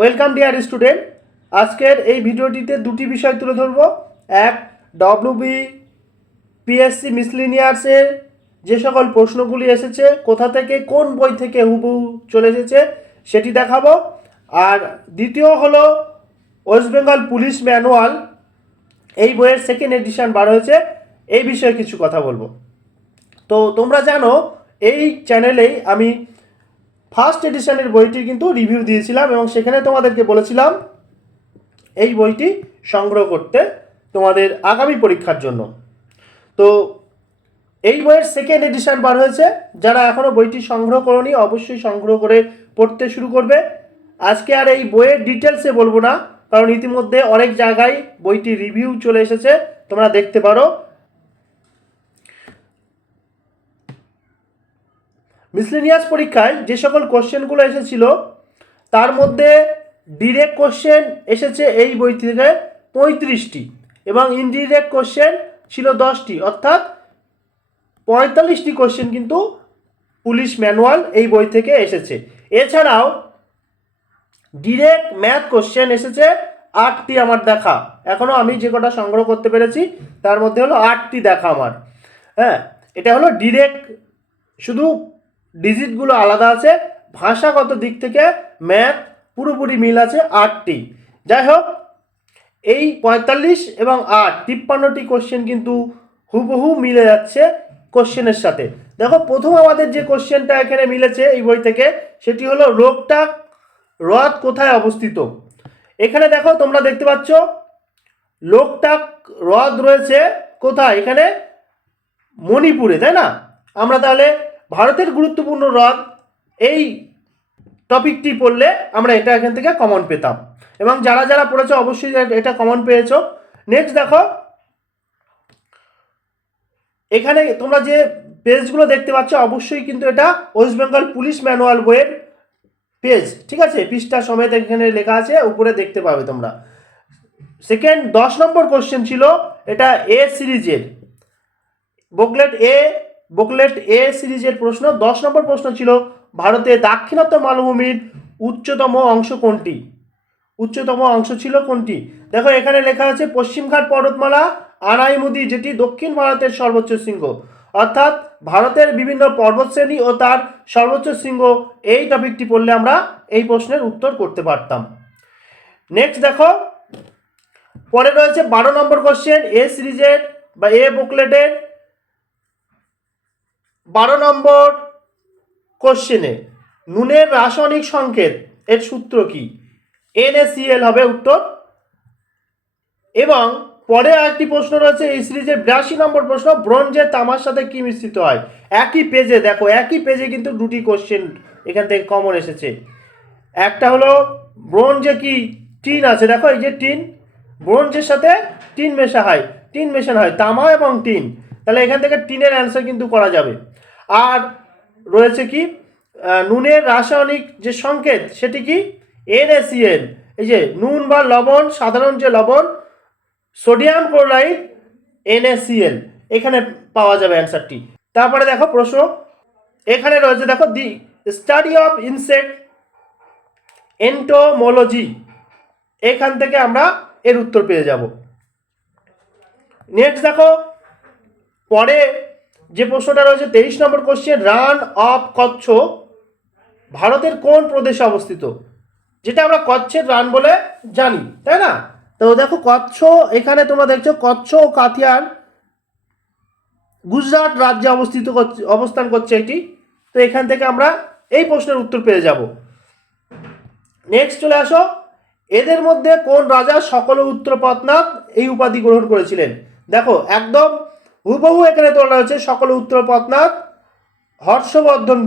Welcome dear student, আজকের এই ভিডিওটিতে দুটি বিষয় তুলে ধরবো। এক ডব্লিউবি পিএসসি মিসলিনিয়ার্সের যে সকল প্রশ্নগুলি এসেছে, কোথা থেকে, কোন বই থেকে হুবহু চলে এসেছে, সেটি দেখাবো। আর দ্বিতীয় হলো ওয়েস্ট বেঙ্গল পুলিশ ম্যানুয়াল, এই বইয়ের সেকেন্ড এডিশন বার হয়েছে, এই বিষয়ে কিছু কথা বলব। তো তোমরা জানো, এই চ্যানেলেই আমি ফার্স্ট এডিশনের বইটির কিন্তু রিভিউ দিয়েছিলাম এবং সেখানে তোমাদেরকে বলেছিলাম এই বইটি সংগ্রহ করতে তোমাদের আগামী পরীক্ষার জন্য। তো এই বইয়ের সেকেন্ড এডিশন বার হয়েছে। যারা এখনও বইটি সংগ্রহ করনি, অবশ্যই সংগ্রহ করে পড়তে শুরু করবে। আজকে আর এই বইয়ের ডিটেলসে বলব না, কারণ ইতিমধ্যে অনেক জায়গায় বইটি রিভিউ চলে এসেছে। তোমরা দেখতে পারো। মিসলেনিয়াস পরীক্ষায় যে সকল কোশ্চেনগুলো এসেছিল, তার মধ্যে ডিরেক্ট কোশ্চেন এসেছে এই বই থেকে পঁয়ত্রিশটি এবং ইনডিরেক্ট কোশ্চেন ছিল দশটি। অর্থাৎ পঁয়তাল্লিশটি কোশ্চেন কিন্তু পুলিশ ম্যানুয়াল এই বই থেকে এসেছে। এছাড়াও ডিরেক্ট ম্যাথ কোশ্চেন এসেছে, আটটি আমার দেখা। এখনও আমি যে কটা সংগ্রহ করতে পেরেছি, তার মধ্যে হলো আটটি দেখা আমার। হ্যাঁ এটা হলো ডিরেক্ট শুধু ডিজিটগুলো আলাদা আছে। ভাষাগত দিক থেকে ম্যাথ পুরোপুরি মিল আছে আটটি। যাই হোক, এই পঁয়তাল্লিশ এবং আট, তিপ্পান্নটি কোশ্চেন কিন্তু হুবহু মিলে যাচ্ছে কোশ্চেনের সাথে। দেখো, প্রথম আমাদের যে কোশ্চেনটা এখানে মিলেছে এই বই থেকে, সেটি হলো রোগটা হ্রদ কোথায় অবস্থিত? এখানে দেখো, তোমরা দেখতে পাচ্ছ লোকটাক হ্রদ রয়েছে কোথায়? এখানে মণিপুরে, তাই না? আমরা তাহলে ভারতের গুরুত্বপূর্ণ হ্রদ এই টপিকটি পড়লে আমরা এটা এখান থেকে কমন পেতাম। এবং যারা যারা পড়েছো অবশ্যই এটা কমন পেয়েছ। নেক্সট দেখো, এখানে তোমরা যে পেজগুলো দেখতে পাচ্ছ, অবশ্যই কিন্তু এটা ওয়েস্ট বেঙ্গল পুলিশ ম্যানুয়াল বইয়ের পেজ ঠিক আছে? পৃষ্ঠা সমেত এখানে লেখা আছে, উপরে দেখতে পাবে তোমরা। সেকেন্ড দশ নম্বর কোশ্চেন ছিল, এটা এ সিরিজের বুকলেট এ বুকলেট এ সিরিজের প্রশ্ন। দশ নম্বর প্রশ্ন ছিল ভারতের দাক্ষিণাত্য মালভূমির উচ্চতম অংশ কোনটি? উচ্চতম অংশ ছিল কোনটি? দেখো, এখানে লেখা আছে পশ্চিমঘাট পর্বতমালা, আনাইমুদি, যেটি দক্ষিণ ভারতের সর্বোচ্চ শৃঙ্গ। অর্থাৎ, ভারতের বিভিন্ন পর্বতশ্রেণী ও তার সর্বোচ্চ শৃঙ্গ। এই টপিকটি পড়লে আমরা এই প্রশ্নের উত্তর করতে পারতাম। নেক্সট দেখো, পরে রয়েছে বারো নম্বর কোশ্চেন এ সিরিজের বা এ বুকলেটের বারো নম্বর কোশ্চেনে নুনের রাসায়নিক সংকেত এর সূত্র কি? এনএসিএল হবে উত্তর। এবং পরে আরেকটি প্রশ্ন রয়েছে, এই সিরিজের বিরাশি নম্বর প্রশ্ন, ব্রোঞ্জের তামার সাথে কি মিশ্রিত হয়? একই পেজে দেখো, একই পেজে কিন্তু দুটি কোশ্চেন এখান থেকে কমন এসেছে। একটা হলো, ব্রোঞ্জে কি টিন আছে? দেখো, এই যে টিন, ব্রোঞ্জের সাথে টিন মেশা হয়। টিন মেশানো হয়, তামা এবং টিন। তাহলে এখান থেকে টিনের অ্যান্সার কিন্তু করা যাবে। আর রয়েছে কি নুনের রাসায়নিক যে সংকেত, সেটি কি? এনএসিএল এই যে নুন বা লবণ, সাধারণ যে লবণ, সোডিয়াম ক্লোরাইড এনএসিএল এখানে পাওয়া যাবে অ্যান্সারটি তারপরে দেখো প্রশ্ন। এখানে রয়েছে দেখো the study of insect entomology এখান থেকে আমরা এর উত্তর পেয়ে যাব। নেক্সট দেখো, পরে যে প্রশ্নটা রয়েছে, তেইশ নম্বর কোশ্চেন রান অফ কচ্ছ ভারতের কোন প্রদেশে অবস্থিত? যেটা আমরা কচ্ছের রান বলে জানি, তাই না? তো দেখো, কচ্ছ, এখানে তোমরা দেখছ, কচ্ছ ও কাথিয়ার গুজরাট রাজ্যে অবস্থিত অবস্থান করছে এটি। তো এখান থেকে আমরা এই প্রশ্নের উত্তর পেয়ে যাব। নেক্সট চলে আসো। এদের মধ্যে কোন রাজা সকল উত্তরপথনাথ এই উপাধি গ্রহণ করেছিলেন? দেখো, একদম হুবহু এখানে তোলা হয়েছে, সকল উত্তরপথনাথ, হর্ষবর্ধন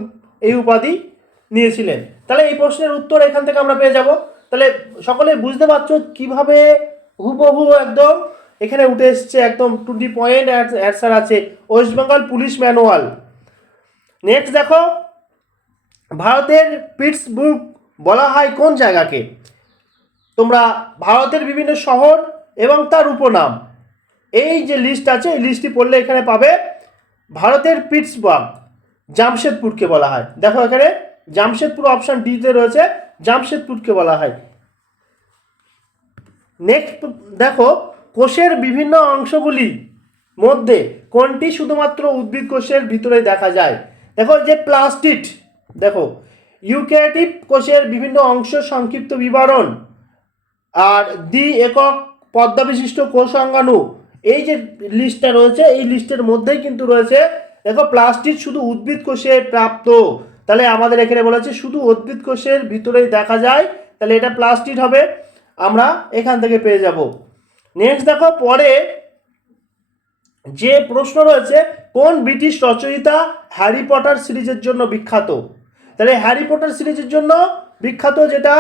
এই উপাধি নিয়েছিলেন। তাহলে এই প্রশ্নের উত্তর এখান থেকে আমরা পেয়ে যাব। তাহলে সকলে বুঝতে পারছ কীভাবে হুবহু একদম এখানে উঠে এসছে, একদম টু দি পয়েন্ট অ্যান্সার আছে West Bengal police manual next দেখো, ভারতের পিটসবুর্গ বলা হয় কোন জায়গাকে? তোমরা ভারতের বিভিন্ন শহর এবং তার উপনাম। এই যে লিস্ট আছে, এই লিস্টটি পড়লে এখানে পাবে ভারতের পিটসবার্গ, জামশেদপুরকে বলা হয়। দেখো এখানে জামশেদপুর অপশান ডিতে রয়েছে, জামশেদপুরকে বলা হয়। নেক্সট দেখো, কোষের বিভিন্ন অংশগুলি মধ্যে কোনটি শুধুমাত্র উদ্ভিদ কোষের ভিতরে দেখা যায়? দেখো যে প্লাস্টিড, দেখো, ইউক্যারিওটিক কোষের বিভিন্ন অংশ সংক্ষিপ্ত বিবরণ, আর দ্বি একক পদ্মা বিশিষ্ট কোষ অঙ্গাণু এই যে লিস্টটা রয়েছে, এই লিস্টের মধ্যেই কিন্তু রয়েছে, দেখো প্লাস্টিক শুধু উদ্ভিদ কোষে প্রাপ্ত। তাহলে আমাদের এখানে বলেছে শুধু উদ্ভিদ কোষের ভিতরেই দেখা যায়, তাহলে এটা প্লাস্টিক হবে। আমরা এখান থেকে পেয়ে যাব। নেক্সট দেখো, পরে যে প্রশ্ন রয়েছে, কোন ব্রিটিশ রচয়িতা হ্যারি পটার সিরিজের জন্য বিখ্যাত? তাহলে হ্যারি পটার সিরিজের জন্য বিখ্যাত যেটা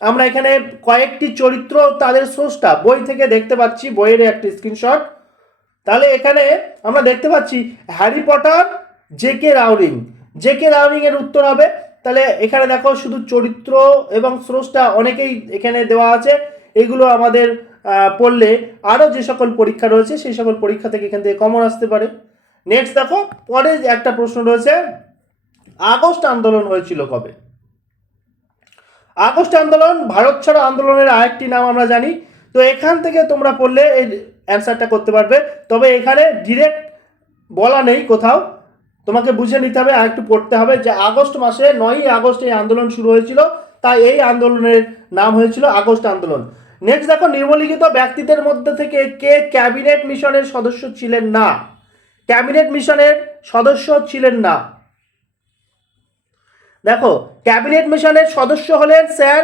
আমরা এখানে কয়েকটি চরিত্র তাদের সোর্সটা, বই থেকে দেখতে পাচ্ছি, বইয়ের একটি স্ক্রিনশট তাহলে এখানে আমরা দেখতে পাচ্ছি, Harry Potter, J K Rowling. J K Rowling এর উত্তর হবে। তাহলে এখানে দেখো শুধু চরিত্র এবং স্রোসটা অনেকেই এখানে দেওয়া আছে। এগুলো আমাদের পড়লে আরও যে সকল পরীক্ষা রয়েছে, সেই সকল পরীক্ষা থেকে এখান থেকে কমন আসতে পারে। নেক্সট দেখো, পরে একটা প্রশ্ন রয়েছে, আগস্ট আন্দোলন হয়েছিল কবে? আগস্ট আন্দোলন, ভারত ছাড়ো আন্দোলনের আরেকটি নাম আমরা জানি। তো এখান থেকে তোমরা পড়লে এই অ্যান্সারটা করতে পারবে। তবে এখানে ডিরেক্ট বলা নেই কোথাও। তোমাকে বুঝে নিতে হবে আর একটু পড়তে হবে যে আগস্ট মাসে নয়ই আগস্ট এই আন্দোলন শুরু হয়েছিল, তাই এই আন্দোলনের নাম হয়েছিল আগস্ট আন্দোলন। নেক্সট দেখো, নিম্নলিখিত ব্যক্তিদের মধ্যে থেকে কে ক্যাবিনেট মিশনের সদস্য ছিলেন না? ক্যাবিনেট মিশনের সদস্য ছিলেন না। দেখো, ক্যাবিনেট মিশনের সদস্য হলেন sir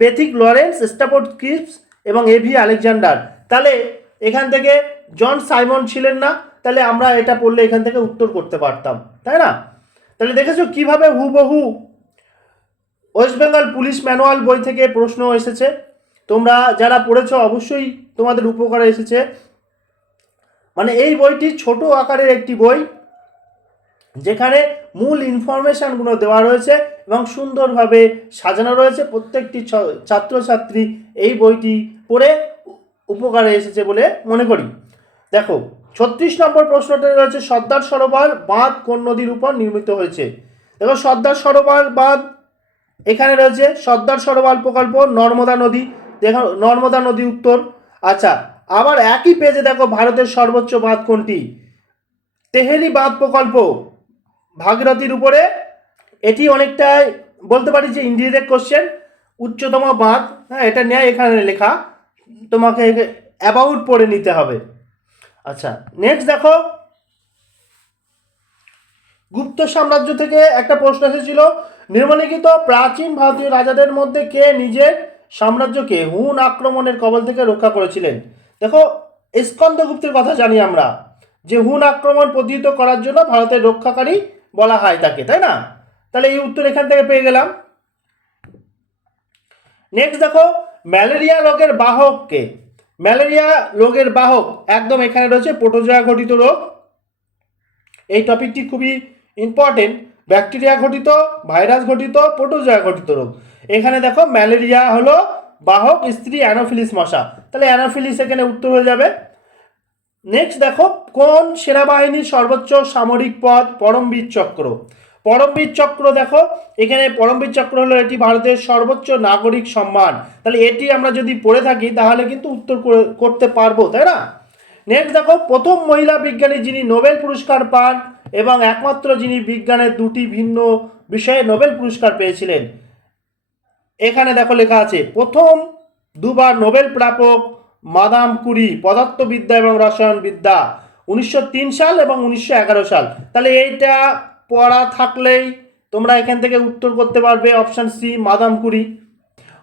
Pethick Lawrence, Stafford Cripps এবং এভি আলেকজান্ডার। তাহলে এখান থেকে জন সাইমন ছিলেন না, তাহলে আমরা এটা পড়লে এখান থেকে উত্তর করতে পারতাম, তাই না? তাহলে দেখেছ কীভাবে হুবহু ওয়েস্ট বেঙ্গল পুলিশ ম্যানুয়াল বই থেকে প্রশ্ন এসেছে। তোমরা যারা পড়েছো, অবশ্যই তোমাদের উপকারে এসেছে। মানে এই বইটি ছোট আকারের একটি বই যেখানে মূল ইনফরমেশানগুলো দেওয়া রয়েছে এবং সুন্দরভাবে সাজানো রয়েছে। প্রত্যেকটি ছাত্রছাত্রী এই বইটি পড়ে উপকারে এসেছে বলে মনে করি। দেখো, ছত্রিশ নম্বর প্রশ্নটা রয়েছে, সর্দার সরোবর বাঁধ কোন নদীর উপর নির্মিত হয়েছে? দেখো, সর্দার সরোবর বাঁধ এখানে রয়েছে, সর্দার সরোবর প্রকল্প নর্মদা নদী। দেখো, নর্মদা নদী উত্তর। আচ্ছা আবার একই পেজে দেখো, ভারতের সর্বোচ্চ বাঁধ কোনটি? তেহেরি বাঁধ প্রকল্প। ভাগীরথীর উপরে, এটি অনেকটাই বলতে পারি যে ইনডিরেক্ট কোশ্চেন উচ্চতম বাঁধ হ্যাঁ এটা নেয় এখানে লেখা, তোমাকে অ্যাবাউট পড়ে নিতে হবে। আচ্ছা নেক্সট দেখো, গুপ্ত সাম্রাজ্য থেকে একটা প্রশ্ন এসেছিল নিম্নলিখিত প্রাচীন ভারতীয় রাজাদের মধ্যে কে নিজের সাম্রাজ্যকে হুন আক্রমণের কবল থেকে রক্ষা করেছিলেন? দেখো স্কন্দগুপ্তের কথা জানি আমরা, যে হুন আক্রমণ প্রতিহত করার জন্য ভারতের রক্ষাকারী বলা হয় তাকে, তাই না? তাহলে এই উত্তর এখান থেকে পেয়ে গেলাম। নেক্সট দেখো, ম্যালেরিয়া রোগের বাহককে। ম্যালেরিয়া রোগের বাহক একদম এখানে রয়েছে পোটোজোয়া ঘটিত রোগ। এই টপিকটি খুবই ইম্পর্টেন্ট ব্যাকটেরিয়া ঘটিত, ভাইরাস ঘটিত পোটোজোয়া ঘটিত রোগ। এখানে দেখো, ম্যালেরিয়া হলো বাহক স্ত্রী অ্যানোফিলিস মশা। তাহলে অ্যানোফিলিস এখানে উত্তর হয়ে যাবে। নেক্সট দেখো, কোন সেনাবাহিনীর সর্বোচ্চ সামরিক পদ? পরমবীর চক্র। পরমবীর চক্র দেখো, এখানে পরমবীর চক্র হলো এটি ভারতের সর্বোচ্চ নাগরিক সম্মান। তাহলে এটি আমরা যদি পড়ে থাকি, তাহলে কিন্তু উত্তর করে- করতে পারব, তাই না? নেক্সট দেখো, প্রথম মহিলা বিজ্ঞানী যিনি নোবেল পুরস্কার পান এবং একমাত্র যিনি বিজ্ঞানের দুটি ভিন্ন বিষয়ে নোবেল পুরস্কার পেয়েছিলেন। এখানে দেখো লেখা আছে, প্রথম দুবার নোবেল প্রাপক মাদাম কুরি, পদার্থবিদ্যা এবং রসায়নবিদ্যা, উনিশশো তিন সাল এবং উনিশশো এগারো সাল। তাহলে এইটা পড়া থাকলেই তোমরা এখান থেকে উত্তর করতে পারবে অপশান সি, মাদাম কুরি।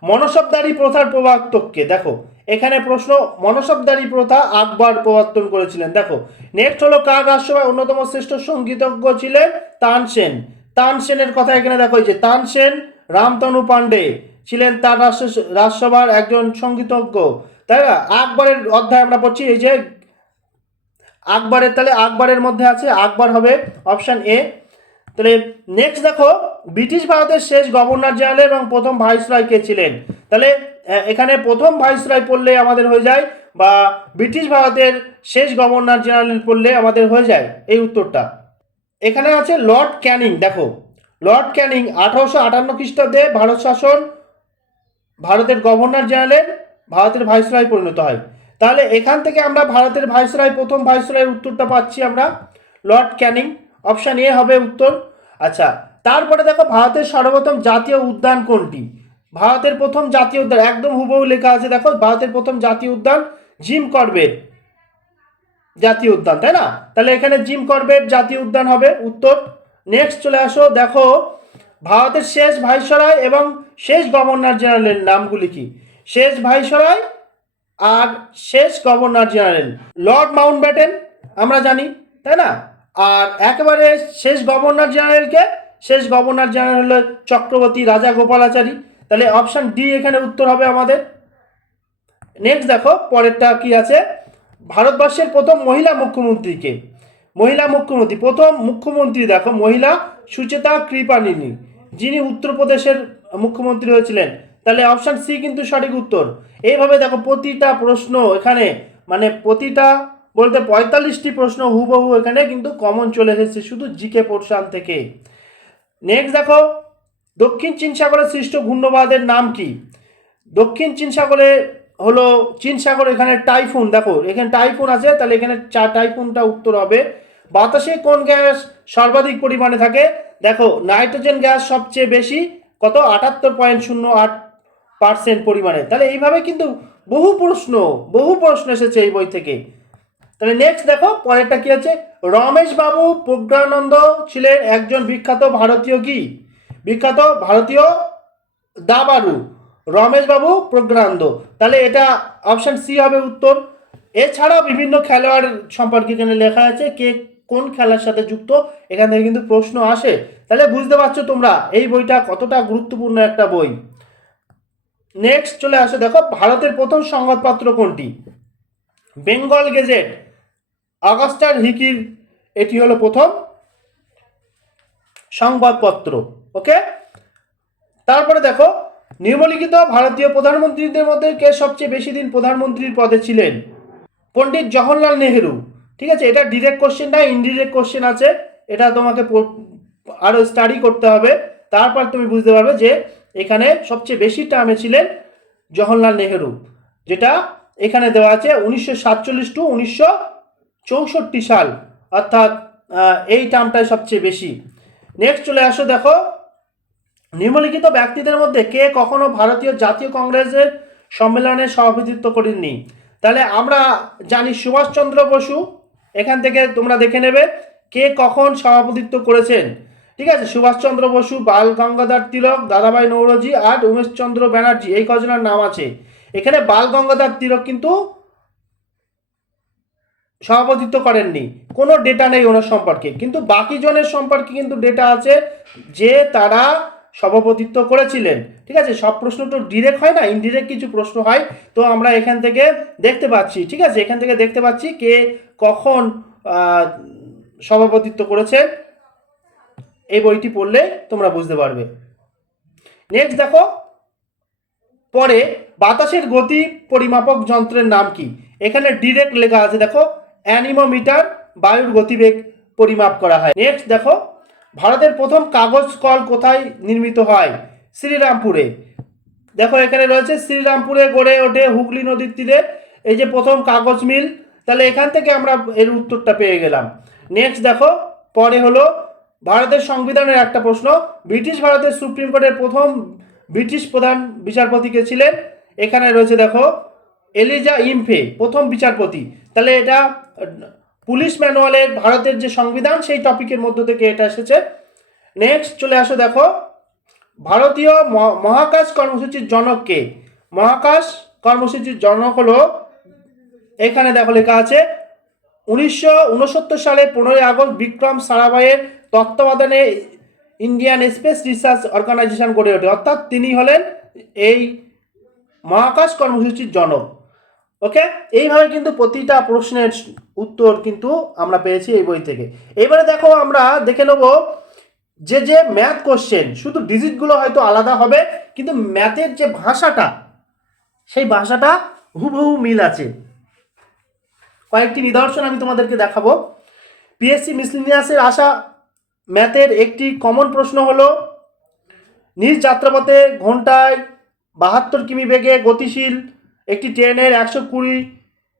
মনসবদারি প্রথার প্রবর্তককে দেখো, এখানে প্রশ্ন মনসবদারি প্রথা আকবর প্রবর্তন করেছিলেন। দেখো, নেক্সট হলো কার রাজসভায় অন্যতম শ্রেষ্ঠ সঙ্গীতজ্ঞ ছিলেন তানসেন তানসেনের কথা এখানে দেখো যে তানসেন রামতনু পাণ্ডে ছিলেন তার রাজসভার একজন সঙ্গীতজ্ঞ। তাই না? আকবরের অধ্যায় আমরা পড়ছি, এই যে আকবরের, তাহলে আকবরের মধ্যে আছে, আকবর হবে অপশান এ তাহলে নেক্সট দেখো, ব্রিটিশ ভারতের শেষ গভর্নর জেনারেল এবং প্রথম ভাইসরয় কে ছিলেন? তাহলে এখানে প্রথম ভাইসরয় পড়লে আমাদের হয়ে যায় বা ব্রিটিশ ভারতের শেষ গভর্নর জেনারেল পড়লে আমাদের হয়ে যায়, এই উত্তরটা। এখানে আছে লর্ড ক্যানিং, দেখো। লর্ড ক্যানিং আঠারোশো আটান্ন খ্রিস্টাব্দে ভারত শাসন, ভারতের গভর্নর জেনারেল ভারতের ভাইসরয় পরিণত হয়। তাহলে এখান থেকে আমরা ভারতের ভাইসরয়, প্রথম ভাইসরয়ের উত্তরটা পাচ্ছি আমরা। লর্ড ক্যানিং, অপশান এ হবে উত্তর। আচ্ছা তারপরে দেখো ভারতের সর্বপ্রথম জাতীয় উদ্যান কোনটি? ভারতের প্রথম জাতীয় উদ্যান, একদম হুবহু লেখা আছে দেখো, ভারতের প্রথম জাতীয় উদ্যান জিম করবেট জাতীয় উদ্যান, তাই না? তাহলে এখানে জিম করবেট জাতীয় উদ্যান হবে, উত্তর। নেক্সট চলে আসো, দেখো, ভারতের শেষ ভাইসরয় এবং শেষ গভর্নর জেনারেলের নামগুলি কি? শেষ ভাইসরয় আর শেষ governor general. Lord Mountbatten আমরা জানি, তাই না? আর একেবারে শেষ গভর্নর জেনারেলকে, শেষ গভর্নর জেনারেল চক্রবর্তী রাজা গোপালাচারী। তাহলে অপশান ডি এখানে উত্তর হবে আমাদের। নেক্সট দেখো, পরেরটা কি আছে? ভারতবর্ষের প্রথম মহিলা মুখ্যমন্ত্রীকে। মহিলা মুখ্যমন্ত্রী, প্রথম মুখ্যমন্ত্রী দেখো, মহিলা সুচেতা কৃপানিনী যিনি উত্তরপ্রদেশের মুখ্যমন্ত্রী হয়েছিলেন। তাহলে অপশান সি কিন্তু সঠিক উত্তর। এইভাবে দেখো প্রতিটা প্রশ্ন এখানে মানে প্রতিটা বলতে পঁয়তাল্লিশটি প্রশ্ন হুবহু এখানে কিন্তু কমন চলে এসেছে শুধু জিকে পোর্শন থেকে। নেক্সট দেখো, দক্ষিণ চীন সাগরে সৃষ্ট ঘূর্ণবাদের নাম কি? দক্ষিণ চীন সাগরে হলো, চীন সাগর এখানে টাইফুন দেখো, এখানে টাইফুন আছে, তাহলে এখানে চা টাইফুনটা উত্তর হবে। বাতাসে কোন গ্যাস সর্বাধিক পরিমাণে থাকে? দেখো নাইট্রোজেন গ্যাস সবচেয়ে বেশি, কত? আটাত্তর পয়েন্ট শূন্য আট পার্সেন্ট পরিমাণে। তাহলে এইভাবে কিন্তু বহু প্রশ্ন বহু প্রশ্ন এসেছে এই বই থেকে। তাহলে নেক্সট দেখো, পরেরটা কি আছে? রমেশ বাবু প্রজ্ঞানন্দ ছিলেন একজন বিখ্যাত ভারতীয় কি? বিখ্যাত ভারতীয় দাবারু রমেশ বাবু প্রজ্ঞানন্দ। তাহলে এটা অপশন সি হবে উত্তর। এছাড়াও বিভিন্ন খেলোয়াড় সম্পর্কে এখানে লেখা আছে, কে কোন খেলার সাথে যুক্ত, এখান থেকে কিন্তু প্রশ্ন আসে। তাহলে বুঝতে পারছ তোমরা, এই বইটা কতটা গুরুত্বপূর্ণ একটা বই। নেক্সট চলে আসো, দেখো, ভারতের প্রথম সংবাদপত্র কোনটি? বেঙ্গল গেজেট অগাস্টার হিকির এটি হলো প্রথম সংবাদপত্র ওকে তারপরে দেখো, নিম্নলিখিত ভারতীয় প্রধানমন্ত্রীদের মধ্যে কে সবচেয়ে বেশি দিন প্রধানমন্ত্রীর পদে ছিলেন? পণ্ডিত জওহরলাল নেহেরু, ঠিক আছে? এটা ডিরেক্ট কোশ্চেন না ইনডিরেক্ট কোশ্চেন আছে। এটা তোমাকে প- আরও স্টাডি করতে হবে। তারপর তুমি বুঝতে পারবে যে এখানে সবচেয়ে বেশি টার্মে ছিলেন জওহরলাল নেহেরু, যেটা এখানে দেওয়া আছে উনিশশো সাতচল্লিশ টু উনিশশো চৌষট্টি সাল, অর্থাৎ এই টার্মটাই সবচেয়ে বেশি। নেক্সট চলে আসো দেখো, নিম্নলিখিত ব্যক্তিদের মধ্যে কে কখনো ভারতীয় জাতীয় কংগ্রেসের সম্মেলনে সভাপতিত্ব করেননি? তাহলে আমরা জানি সুভাষচন্দ্র বসু, এখান থেকে তোমরা দেখে নেবে কে কখন সভাপতিত্ব করেছেন। ঠিক আছে, সুভাষচন্দ্র বসু, বাল গঙ্গাধর তিলক, দাদাভাই নৌরজি আর উমেশচন্দ্র ব্যানার্জি, এই কজনের নাম আছে। এখানে বাল গঙ্গাধর তিলক কিন্তু সভাপতিত্ব করেননি। কোনো ডেটা নেই ওনার সম্পর্কে। কিন্তু বাকি জনের সম্পর্কে কিন্তু ডেটা আছে যে তারা সভাপতিত্ব করেছিলেন। ঠিক আছে, সব প্রশ্ন তো ডিরেক্ট হয় না ইনডিরেক্ট কিছু প্রশ্ন হয়। তো আমরা এখান থেকে দেখতে পাচ্ছি, ঠিক আছে, এখান থেকে দেখতে পাচ্ছি কে কখন সভাপতিত্ব করেছেন এই বইটি পড়লে তোমরা বুঝতে পারবে। নেক্সট দেখো, পরে বাতাসের গতি পরিমাপক যন্ত্রের নাম কি? এখানে ডিরেক্ট লেখা আছে, দেখো, অ্যানিমোমিটার বায়ুর গতিবেগ পরিমাপ করা হয়। নেক্সট দেখো, ভারতের প্রথম কাগজ কল কোথায় নির্মিত হয়? শ্রীরামপুরে। দেখো, এখানে রয়েছে, শ্রীরামপুরে গড়ে ওঠে হুগলি নদীর তীরে। এই যে প্রথম কাগজ মিল, তাহলে এখান থেকে আমরা এর উত্তরটা পেয়ে গেলাম। নেক্সট দেখো, পরে হলো ভারতের সংবিধানের একটা প্রশ্ন, ব্রিটিশ ভারতের সুপ্রিম কোর্টের প্রথম ব্রিটিশ প্রধান বিচারপতি কে ছিলেন? এখানে রয়েছে দেখো, এলিজা ইমফে, প্রথম বিচারপতি। তাহলে এটা, পুলিশ ম্যানুয়ালের ভারতের যে সংবিধান, সেই টপিকের মধ্য থেকে এটা এসেছে। নেক্সট চলে আসো দেখো, ভারতীয় মহাকাশ কর্মসূচির জনক কে? মহাকাশ কর্মসূচির জনক হলো, এখানে দেখো লেখা আছে, উনিশশো উনসত্তর সালে পনেরোই আগস্ট বিক্রম সারাভাইয়ের তত্ত্বাবধানে ইন্ডিয়ান স্পেস রিসার্চ অর্গানাইজেশন গড়ে ওঠে। অর্থাৎ তিনি হলেন এই মহাকাশ কর্মসূচির জনক। ওকে এইভাবে কিন্তু প্রতিটা প্রশ্নের উত্তর কিন্তু আমরা পেয়েছি এই বই থেকে। এবারে দেখো আমরা দেখে নেব যে যে ম্যাথ কোশ্চেন শুধু ডিজিটগুলো হয়তো আলাদা হবে, কিন্তু ম্যাথের যে ভাষাটা, সেই ভাষাটা হুবহু মিল আছে। কয়েকটি নিদর্শন আমি তোমাদেরকে দেখাবো। পিএসসি মিসলিনিয়াসের আসা ম্যাথের একটি কমন প্রশ্ন হলো, নিজ যাত্রাপথে ঘন্টায় বাহাত্তর কিমি বেগে গতিশীল একটি ট্রেনের একশো কুড়ি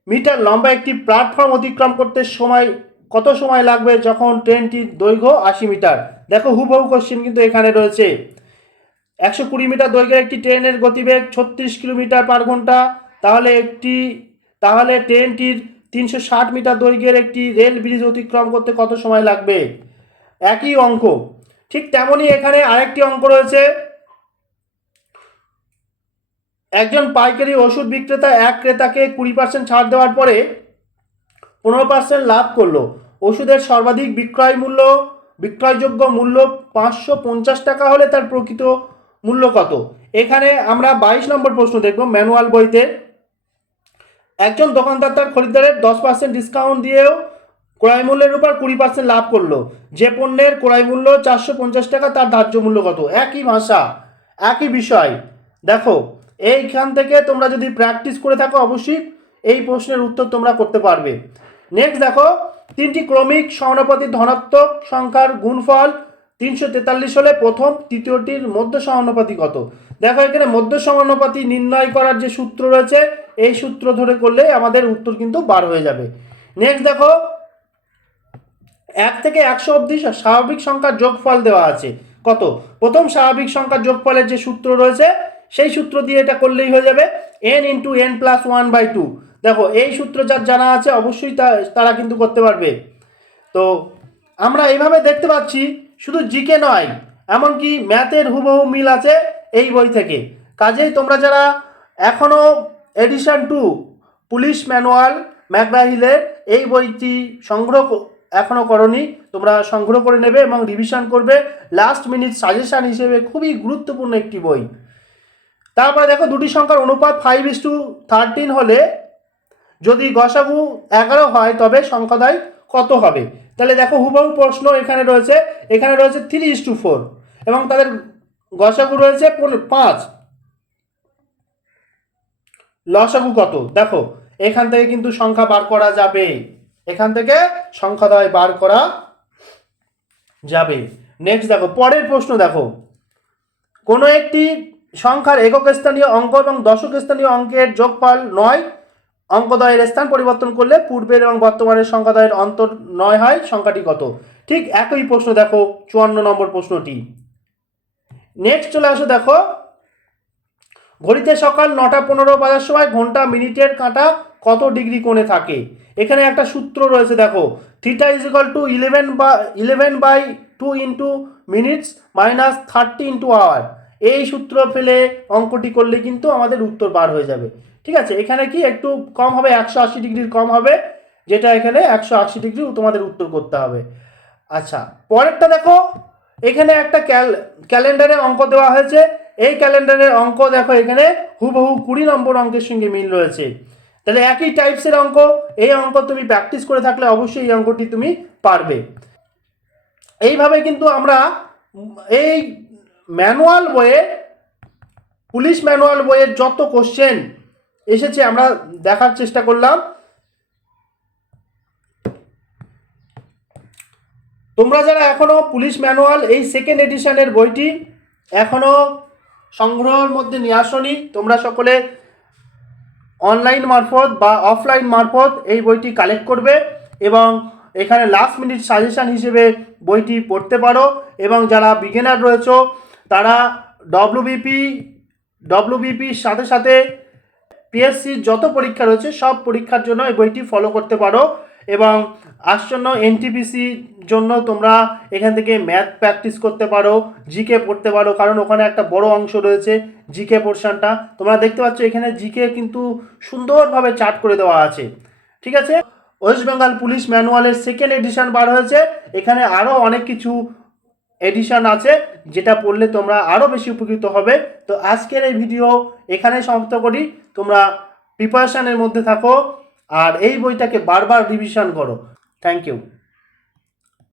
মিটার লম্বা একটি প্ল্যাটফর্ম অতিক্রম করতে সময়, কত সময় লাগবে যখন ট্রেনটির দৈর্ঘ্য আশি মিটার? দেখো, হুবহু কোশ্চেন কিন্তু এখানে রয়েছে। একশো কুড়ি মিটার দৈর্ঘ্যের একটি ট্রেনের গতিবেগ ছত্রিশ কিলোমিটার পার ঘণ্টা, তাহলে একটি, তাহলে ট্রেনটির তিনশো ষাট মিটার দৈর্ঘ্যের একটি রেল ব্রিজ অতিক্রম করতে কত সময় লাগবে? একই অঙ্ক। ঠিক তেমনই এখানে আরেকটি অঙ্ক রয়েছে। একজন পাইকারি ওষুধ বিক্রেতা এক ক্রেতাকে কুড়ি পার্সেন্ট ছাড় দেওয়ার পরে পনেরো পার্সেন্ট লাভ করল। ওষুধের সর্বাধিক বিক্রয় মূল্য, বিক্রয়যোগ্য মূল্য পাঁচশো পঞ্চাশ টাকা হলে তার প্রকৃত মূল্য কত? এখানে আমরা বাইশ নম্বর প্রশ্ন দেখব ম্যানুয়াল বইতে। একজন দোকানদার তার খরিদ্দারের দশ পার্সেন্ট ডিসকাউন্ট দিয়েও ক্রয় মূল্যের উপর কুড়ি পার্সেন্ট লাভ করল। যে পণ্যের ক্রয় মূল্য চারশো পঞ্চাশ টাকা, তার ধার্য মূল্য কত? একই ভাষা, একই বিষয়। দেখো, এইখান থেকে তোমরা যদি প্র্যাকটিস করে থাকো, অবশ্যই এই প্রশ্নের উত্তর তোমরা করতে পারবে। নেক্সট দেখো, তিনটি ক্রমিক সমানুপাতিক ধনাত্মক সংখ্যার গুণফল তিনশো তেতাল্লিশ হলে প্রথম, তৃতীয়টির মধ্য সমানুপাতি কত? দেখো, এখানে মধ্য সমানুপাতি নির্ণয় করার যে সূত্র রয়েছে, এই সূত্র ধরে করলে আমাদের উত্তর কিন্তু বার হয়ে যাবে। নেক্সট দেখো এক থেকে একশো অবধি স্বাভাবিক সংখ্যার যোগফল দেওয়া আছে। কত? প্রথম স্বাভাবিক সংখ্যার যোগফলের যে সূত্র রয়েছে, সেই সূত্র দিয়ে এটা করলেই হয়ে যাবে। N into N plus one by two দেখো, এই সূত্র যার জানা আছে, অবশ্যই তারা কিন্তু করতে পারবে। তো আমরা এইভাবে দেখতে পাচ্ছি, শুধু জিকে নয়, এমনকি ম্যাথের হুবহু মিল আছে এই বই থেকে। কাজেই তোমরা যারা এখনও এডিশন টু পুলিশ ম্যানুয়াল ম্যাকবাহিলের এই বইটি সংগ্রহ এখনও করনি। তোমরা সংগ্রহ করে নেবে এবং রিভিশন করবে। লাস্ট মিনিট সাজেশান হিসেবে খুবই গুরুত্বপূর্ণ একটি বই। তারপরে দেখো দুটি সংখ্যার অনুপাত ফাইভ ইস টু থার্টিন হলে যদি গসাগু এগারো হয়, তবে সংখ্যাদায় কত হবে? তাহলে দেখো হুবহু প্রশ্ন এখানে রয়েছে। এখানে রয়েছে থ্রি ইস টু ফোর এবং তাদের গসাগু রয়েছে পাঁচ। লসাগু কত? দেখো, এখান থেকে কিন্তু সংখ্যা বার করা যাবে। এখান থেকে সংখ্যাদয় বার করা যাবে। নেক্সট দেখো, পরের প্রশ্ন দেখো। কোনো একটি সংখ্যার একক স্থানীয় অঙ্ক এবং দশক স্থানীয় অঙ্কের যোগফল নয়। অঙ্কদয়ের স্থান পরিবর্তন করলে পূর্বের এবং বর্তমানের সংখ্যাদয়ের অন্তর নয় হয়, সংখ্যাটি কত? ঠিক একই প্রশ্ন দেখো, চুয়ান্ন নম্বর প্রশ্নটি। নেক্সট চলে আসো দেখো। ঘড়িতে সকাল নটা পনেরো বাজার সময়, ঘণ্টা, মিনিটের কাঁটা কত ডিগ্রি কোণে থাকে? এখানে একটা সূত্র রয়েছে, দেখো। Theta is equal to eleven বা eleven by two into minutes minus thirty into hour এই সূত্র ফেলে অঙ্কটি করলে কিন্তু আমাদের উত্তর বার হয়ে যাবে। ঠিক আছে? এখানে কি একটু কম হবে, একশো আশি ডিগ্রির কম হবে, যেটা এখানে একশো আশি ডিগ্রি তোমাদের উত্তর করতে হবে। আচ্ছা পরেরটা দেখো। এখানে একটা ক্যাল ক্যালেন্ডারে অঙ্ক দেওয়া হয়েছে। এই ক্যালেন্ডারের অঙ্ক দেখো, এখানে হুবহু কুড়ি নম্বর অঙ্কের সঙ্গে মিল রয়েছে। তাহলে একই টাইপসের অঙ্ক, এই অঙ্ক তুমি প্র্যাকটিস করে থাকলে অবশ্যই এই অঙ্কটি তুমি পারবে। এইভাবে কিন্তু আমরা এই ম্যানুয়াল বইয়ে পুলিশ ম্যানুয়াল বইয়ের যত কোশ্চেন এসেছে আমরা দেখার চেষ্টা করলাম। তোমরা যারা এখনও পুলিশ ম্যানুয়াল এই সেকেন্ড এডিশনের বইটি এখনও সংগ্রহের মধ্যে নিয়ে আসনি, তোমরা সকলে অনলাইন মারফত বা অফলাইন মারফত এই বইটি কালেক্ট করবে এবং এখানে লাস্ট মিনিট সাজেশান হিসেবে বইটি পড়তে পারো এবং যারা বিগেনার রয়েছে, তারা ডব্লিউবিপি ডব্লিউবিপির সাথে সাথে পিএসসির যত পরীক্ষা রয়েছে, সব পরীক্ষার জন্য এই বইটি ফলো করতে পারো। এবং আসন্ন এনটিপিসি জন্য তোমরা এখান থেকে ম্যাথ প্র্যাকটিস করতে পারো জিকে পড়তে পারো, কারণ ওখানে একটা বড় অংশ রয়েছে জিকে পোর্শনটা তোমরা দেখতে পাচ্ছ এখানে জিকে কিন্তু সুন্দরভাবে চার্ট করে দেওয়া আছে। ঠিক আছে? ওয়েস্ট বেঙ্গল পুলিশ ম্যানুয়ালের সেকেন্ড এডিশন বার হয়েছে। এখানে আরও অনেক কিছু এডিশন আছে, যেটা পড়লে তোমরা আরও বেশি উপকৃত হবে। তো আজকের এই ভিডিও এখানে সমাপ্ত করি। তোমরা প্রিপারেশানের মধ্যে থাকো। আর এই বইটাকে বারবার রিভিশন করো। Thank you